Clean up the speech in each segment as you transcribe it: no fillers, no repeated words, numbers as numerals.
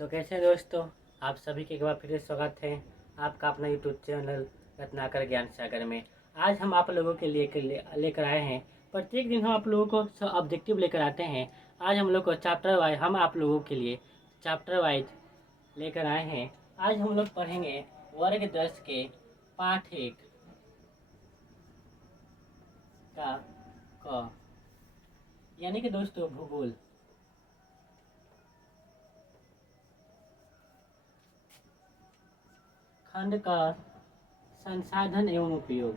तो कैसे हैं दोस्तों, आप सभी के एक बार फिर से स्वागत है आपका अपना यूट्यूब चैनल रत्नाकर ज्ञान सागर में। आज हम आप लोगों के लिए लेकर आए हैं। प्रत्येक दिन हम आप लोगों को ऑब्जेक्टिव लेकर आते हैं। आज हम लोग को चैप्टर वाइज हम आप लोगों के लिए चैप्टर वाइज लेकर आए हैं। आज हम लोग पढ़ेंगे वर्ग 10 के पाठ 1 का क, यानी कि दोस्तों भूगोल। खंड का संसाधन एवं उपयोग।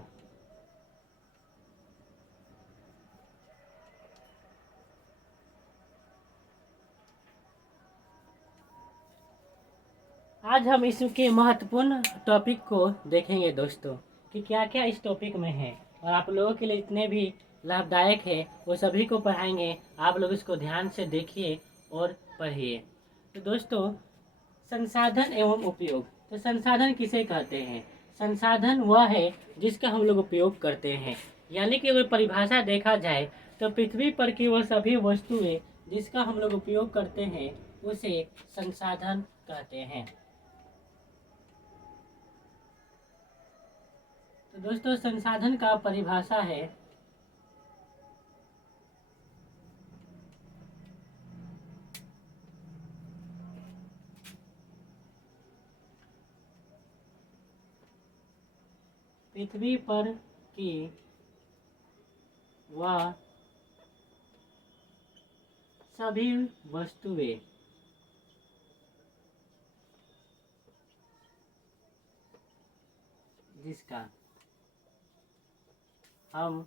आज हम इसके महत्वपूर्ण टॉपिक को देखेंगे दोस्तों कि क्या क्या इस टॉपिक में है, और आप लोगों के लिए जितने भी लाभदायक है वो सभी को पढ़ाएंगे। आप लोग इसको ध्यान से देखिए और पढ़िए। तो दोस्तों, संसाधन एवं उपयोग। तो संसाधन किसे कहते हैं? संसाधन वह है जिसका हम लोग उपयोग करते हैं, यानी कि अगर परिभाषा देखा जाए तो पृथ्वी पर की वह सभी वस्तुएं जिसका हम लोग उपयोग करते हैं उसे संसाधन कहते हैं। तो दोस्तों, संसाधन का परिभाषा है पृथ्वी पर की वह सभी वस्तुएं जिसका हम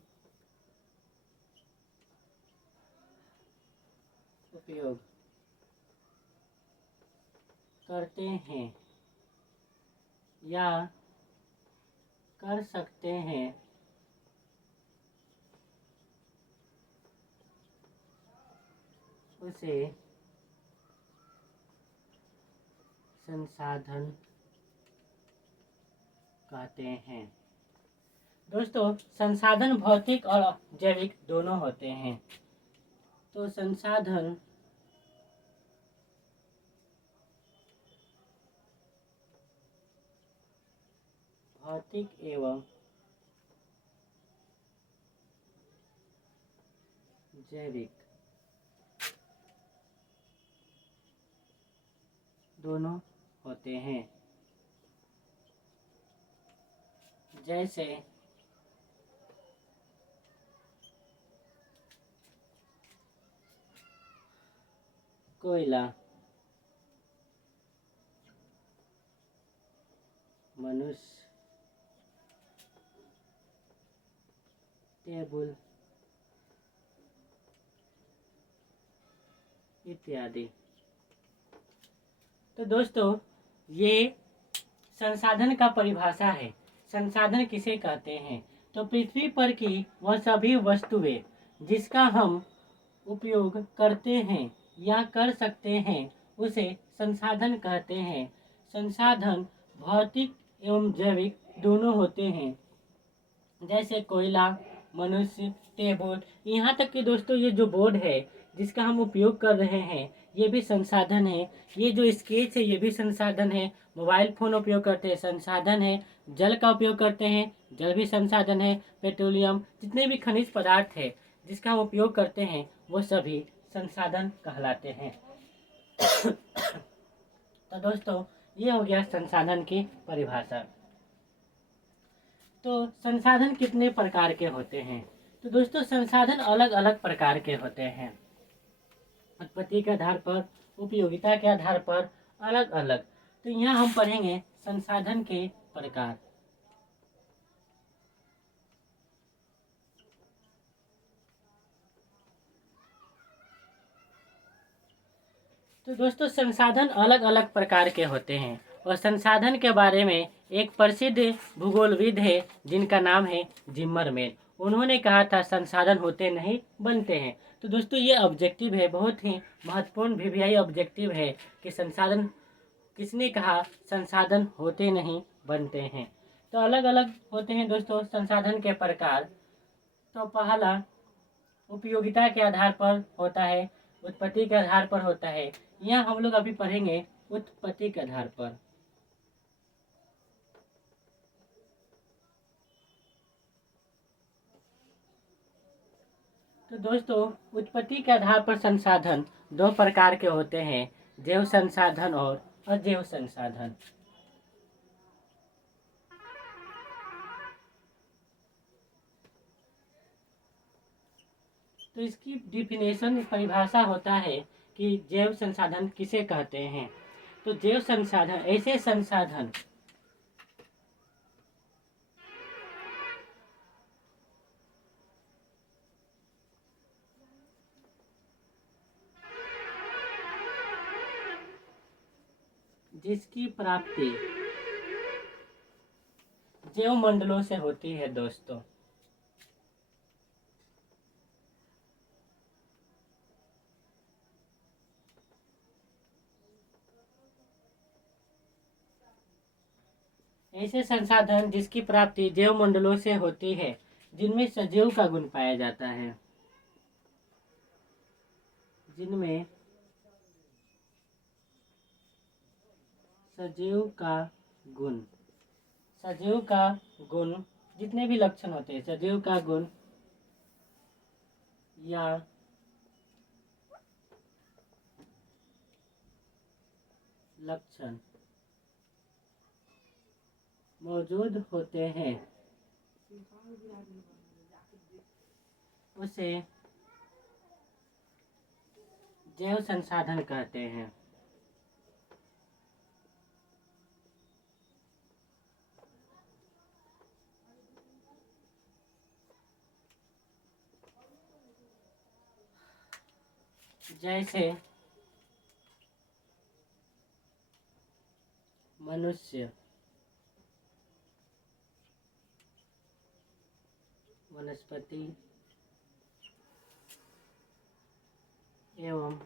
उपयोग करते हैं या कर सकते हैं उसे संसाधन कहते हैं। दोस्तों, संसाधन भौतिक और जैविक दोनों होते हैं। तो संसाधन भौतिक एवं जैविक दोनों होते हैं। जैसे कोयला, मनुष्य, टेबल इत्यादि। तो दोस्तों, ये संसाधन का परिभाषा है। संसाधन किसे कहते हैं? तो पृथ्वी पर की वह सभी वस्तुएं जिसका हम उपयोग करते हैं या कर सकते हैं उसे संसाधन कहते हैं। संसाधन भौतिक एवं जैविक दोनों होते हैं। जैसे कोयला, मनुष्य, टेबल, यहाँ तक कि दोस्तों ये जो बोर्ड है जिसका हम उपयोग कर रहे हैं ये भी संसाधन है। ये जो स्केच है ये भी संसाधन है। मोबाइल फ़ोन उपयोग करते हैं, संसाधन है। जल का उपयोग करते हैं, जल भी संसाधन है। पेट्रोलियम, जितने भी खनिज पदार्थ है जिसका हम उपयोग करते हैं वो सभी संसाधन कहलाते हैं। तो दोस्तों, ये हो गया संसाधन की परिभाषा। तो संसाधन कितने प्रकार के होते हैं? तो दोस्तों, संसाधन अलग अलग प्रकार के होते हैं। उत्पत्ति के आधार पर, उपयोगिता के आधार पर अलग अलग। तो यहाँ हम पढ़ेंगे संसाधन के प्रकार। तो दोस्तों, संसाधन अलग अलग प्रकार के होते हैं, और संसाधन के बारे में एक प्रसिद्ध भूगोलविद है जिनका नाम है जिम्मरमैन। उन्होंने कहा था संसाधन होते नहीं बनते हैं। तो दोस्तों, ये ऑब्जेक्टिव है, बहुत ही महत्वपूर्ण वीवीआई ऑब्जेक्टिव है कि संसाधन किसने कहा? संसाधन होते नहीं बनते हैं। तो अलग अलग होते हैं दोस्तों संसाधन के प्रकार। तो पहला उपयोगिता के आधार पर होता है, उत्पत्ति के आधार पर होता है। यहाँ हम लोग अभी पढ़ेंगे उत्पत्ति के आधार पर। तो दोस्तों, उत्पत्ति के आधार पर संसाधन दो प्रकार के होते हैं, जैव संसाधन और अजैव संसाधन। तो इसकी डिफिनेशन, परिभाषा होता है कि जैव संसाधन किसे कहते हैं। तो जैव संसाधन ऐसे संसाधन जिसकी प्राप्ति जैव मंडलों से होती है दोस्तों। ऐसे संसाधन जिसकी प्राप्ति जैव मंडलों से होती है, जिनमें सजीव का गुण पाया जाता है, जिनमें सजीव का गुण, सजीव का गुण, जितने भी लक्षण होते हैं, सजीव का गुण या लक्षण मौजूद होते हैं, उसे जैव संसाधन कहते हैं। जैसे मनुष्य, वनस्पति एवं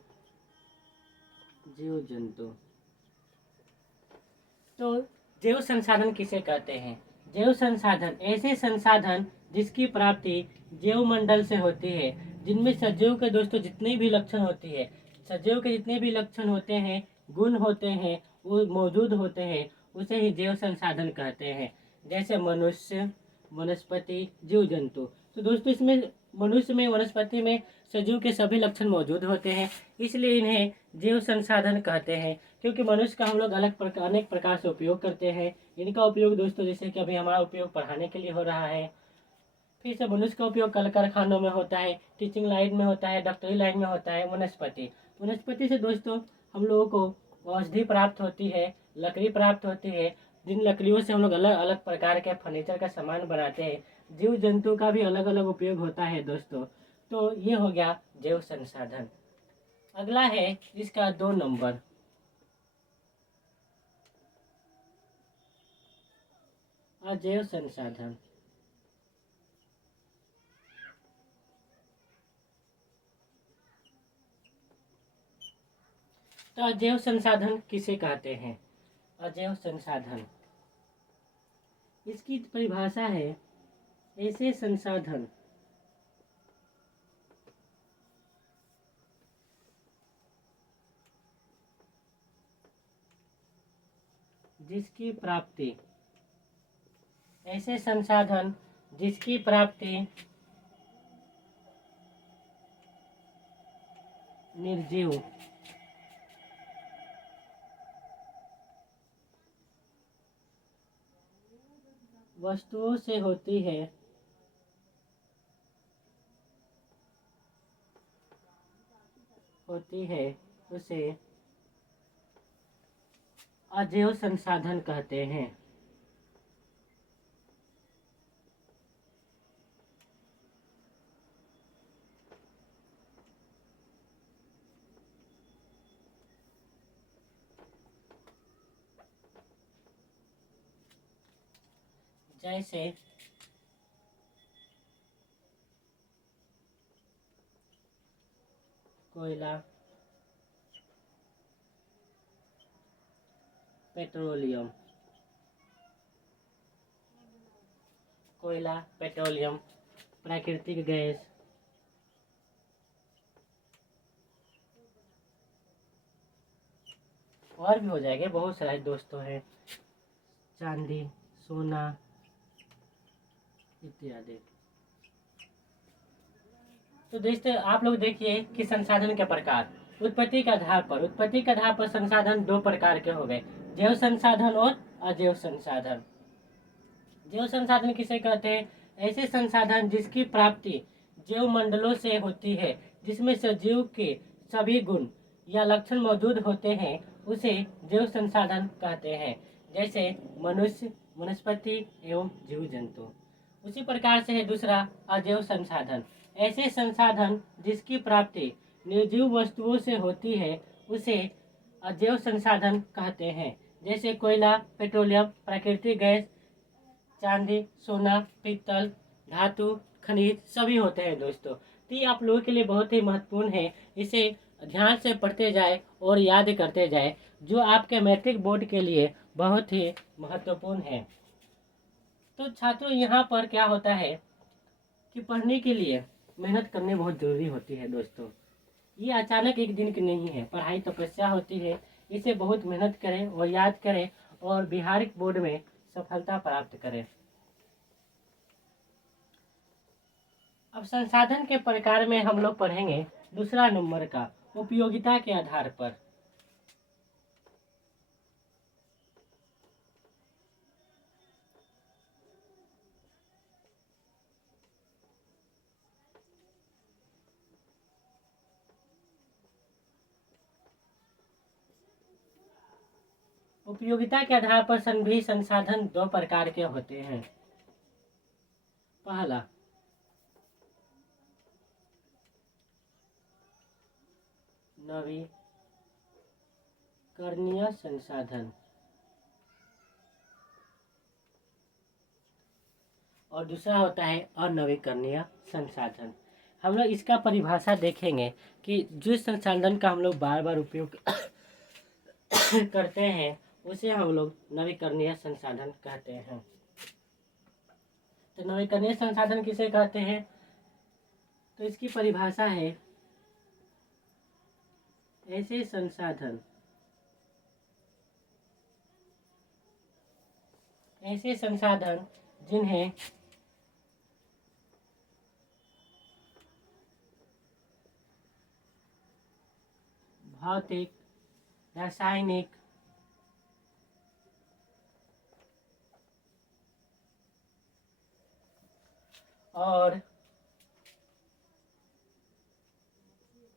जीव जंतु। तो जैव संसाधन किसे कहते हैं? जैव संसाधन ऐसे संसाधन जिसकी प्राप्ति जैव मंडल से होती है, जिनमें सजीव के दोस्तों जितने भी लक्षण होती है, सजीव के जितने भी लक्षण होते हैं, गुण होते हैं, वो मौजूद होते हैं, उसे ही जैव संसाधन कहते हैं। जैसे मनुष्य, वनस्पति, जीव जंतु। तो दोस्तों, इसमें मनुष्य में, वनस्पति में सजीव के सभी लक्षण मौजूद होते हैं, इसलिए इन्हें जैव संसाधन कहते हैं। क्योंकि मनुष्य का हम लोग अनेक प्रकार से उपयोग करते हैं। इनका उपयोग दोस्तों, जैसे कि अभी हमारा उपयोग पढ़ाने के लिए हो रहा है, फिर से मनुष्य का उपयोग कल कारखानों में होता है, टीचिंग लाइन में होता है, डॉक्टरी लाइन में होता है। वनस्पति से दोस्तों हम लोगों को औषधि प्राप्त होती है, लकड़ी प्राप्त होती है, जिन लकड़ियों से हम लोग अलग अलग प्रकार के फर्नीचर का सामान बनाते हैं। जीव जंतु का भी अलग अलग उपयोग होता है दोस्तों। तो ये हो गया जैव संसाधन। अगला है इसका 2 नंबर, अजैव संसाधन। तो अजैव संसाधन किसे कहते हैं? अजैव संसाधन, इसकी परिभाषा है ऐसे संसाधन जिसकी प्राप्ति, ऐसे संसाधन जिसकी प्राप्ति निर्जीव वस्तुओं से होती है, उसे अजैव संसाधन कहते हैं। जैसे कोयला, पेट्रोलियम, प्राकृतिक गैस, और भी हो जाएंगे, बहुत सारे दोस्तों हैं, चांदी, सोना इत्यादि। तो दोस्तों आप लोग देखिए कि संसाधन के प्रकार। उत्पत्ति के आधार पर संसाधन दो प्रकार के हो गए, जैव संसाधन और अजैव संसाधन। जैव संसाधन किसे कहते हैं? ऐसे संसाधन जिसकी प्राप्ति जैव मंडलों से होती है, जिसमें सजीव के सभी गुण या लक्षण मौजूद होते हैं, उसे जैव संसाधन कहते हैं। जैसे मनुष्य, वनस्पति एवं जीव जंतु। उसी प्रकार से है दूसरा अजैव संसाधन। ऐसे संसाधन जिसकी प्राप्ति निर्जीव वस्तुओं से होती है, उसे अजैव संसाधन कहते हैं। जैसे कोयला, पेट्रोलियम, प्राकृतिक गैस, चांदी, सोना, पीतल, धातु, खनिज सभी होते हैं दोस्तों। तो ये आप लोगों के लिए बहुत ही महत्वपूर्ण है। इसे ध्यान से पढ़ते जाए और याद करते जाए, जो आपके मैट्रिक बोर्ड के लिए बहुत ही महत्वपूर्ण है। तो छात्रों यहाँ पर क्या होता है कि पढ़ने के लिए मेहनत करनी बहुत ज़रूरी होती है दोस्तों। ये अचानक एक दिन की नहीं है, पढ़ाई तपस्या होती है। इसे बहुत मेहनत करें और याद करें और बिहार बोर्ड में सफलता प्राप्त करें। अब संसाधन के प्रकार में हम लोग पढ़ेंगे दूसरा नंबर का, उपयोगिता के आधार पर। उपयोगिता के आधार पर सभी संसाधन दो प्रकार के होते हैं। पहला नवीकरणीय संसाधन और दूसरा होता है अनवीकरणीय संसाधन। हम लोग इसका परिभाषा देखेंगे कि जिस संसाधन का हम लोग बार बार उपयोग करते हैं, उसे हम लोग नवीकरणीय संसाधन कहते हैं। तो नवीकरणीय संसाधन किसे कहते हैं? तो इसकी परिभाषा है ऐसे संसाधन जिन्हें भौतिक, रासायनिक, और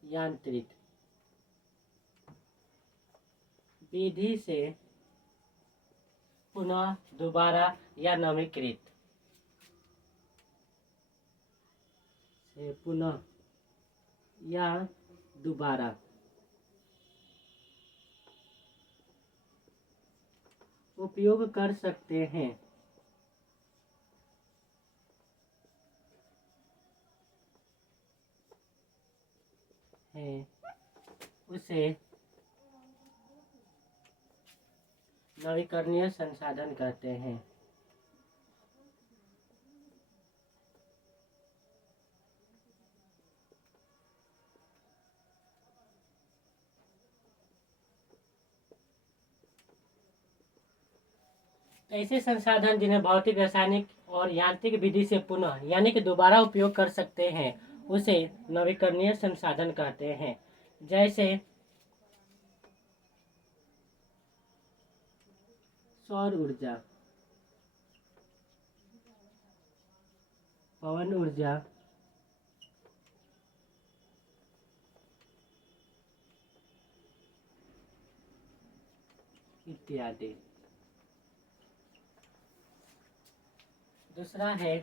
यांत्रिक विधि से पुनः, दोबारा या नवीकृत से पुनः या दोबारा उपयोग कर सकते हैं। उसे नवीकरणीय संसाधन कहते हैं। ऐसे संसाधन जिन्हें भौतिक, रासायनिक और यांत्रिक विधि से पुनः यानी कि दोबारा उपयोग कर सकते हैं, उसे नवीकरणीय संसाधन कहते हैं। जैसे सौर ऊर्जा, पवन ऊर्जा, इत्यादि। दूसरा है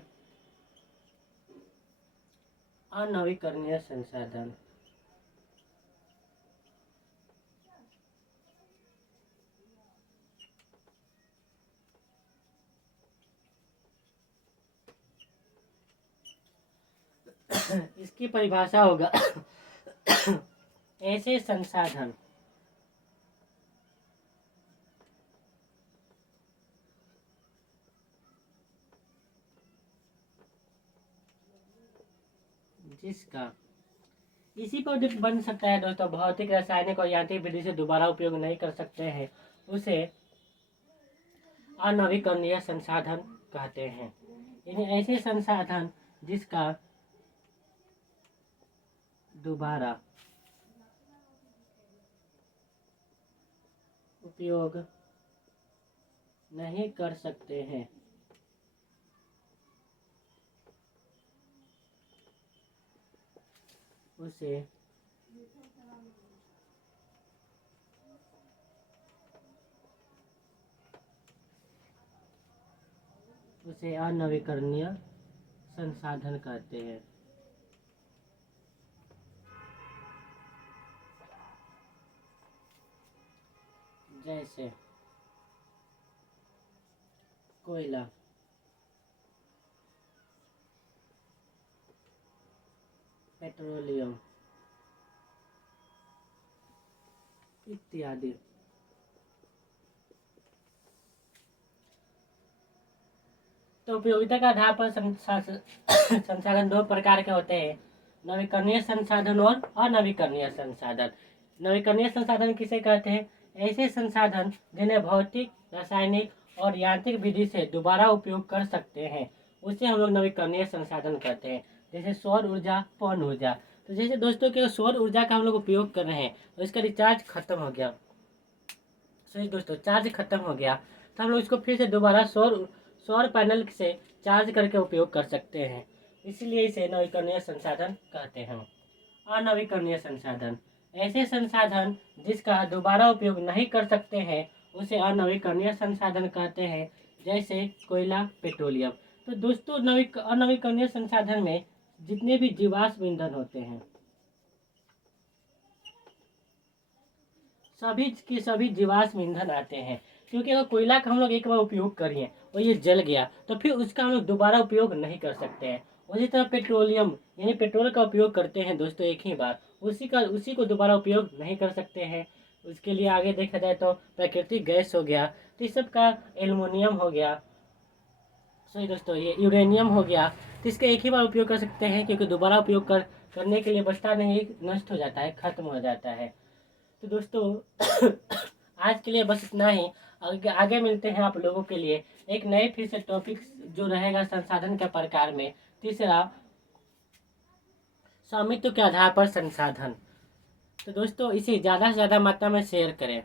अनवीकरणीय संसाधन। इसकी परिभाषा होगा ऐसे संसाधन जिसका इसी पर बन सकता है दोस्तों। भौतिक, रासायनिक और यांत्रिक विधि से दोबारा उपयोग नहीं कर सकते हैं, उसे अनवीकरणीय संसाधन कहते हैं। इन्हें ऐसे संसाधन जिसका दोबारा उपयोग नहीं कर सकते हैं, उसे अनवीकरणीय संसाधन कहते हैं। जैसे कोयला, पेट्रोलियम इत्यादि। तो उपयोगिता के आधार पर संसाधन दो प्रकार के होते हैं, नवीकरणीय संसाधन और अनवीकरणीय संसाधन। नवीकरणीय संसाधन किसे कहते हैं? ऐसे संसाधन जिन्हें भौतिक, रासायनिक और यांत्रिक विधि से दोबारा उपयोग कर सकते हैं, उसे हम लोग नवीकरणीय संसाधन कहते हैं। जैसे सौर ऊर्जा, पवन ऊर्जा। तो जैसे दोस्तों कि सौर ऊर्जा का हम लोग उपयोग कर रहे हैं और इसका रिचार्ज खत्म हो गया, सही दोस्तों, चार्ज खत्म हो गया, तो हम लोग इसको फिर से दोबारा सौर पैनल से चार्ज करके उपयोग कर सकते हैं। इसलिए इसे नवीकरणीय संसाधन कहते हैं। अनवीकरणीय संसाधन, ऐसे संसाधन जिसका दोबारा उपयोग नहीं कर सकते हैं, उसे अनवीकरणीय संसाधन कहते हैं। जैसे कोयला, पेट्रोलियम। तो दोस्तों अनवीकरणीय संसाधन में जितने भी जीवाश्म ईंधन होते हैं, सभी के सभी जीवाश्म ईंधन आते हैं। क्योंकि अगर कोयला का हम लोग एक बार उपयोग करिए और ये जल गया, तो फिर उसका हम लोग दोबारा उपयोग नहीं कर सकते हैं। उसी तरह पेट्रोलियम यानी पेट्रोल का उपयोग करते हैं दोस्तों एक ही बार, उसी को दोबारा उपयोग नहीं कर सकते हैं। उसके लिए आगे देखा जाए तो प्राकृतिक गैस हो गया, तो इस सब का एल्युमिनियम हो गया, सही दोस्तों, ये यूरेनियम हो गया, तो इसका एक ही बार उपयोग कर सकते हैं, क्योंकि दोबारा उपयोग करने के लिए बचता नहीं, नष्ट हो जाता है, खत्म हो जाता है। तो दोस्तों आज के लिए बस इतना ही। आगे मिलते हैं आप लोगों के लिए एक नए फिर से टॉपिक जो रहेगा संसाधन के प्रकार में। तीसरा, स्वामित्व के आधार पर संसाधन। तो दोस्तों इसे ज़्यादा से ज़्यादा मात्रा में शेयर करें।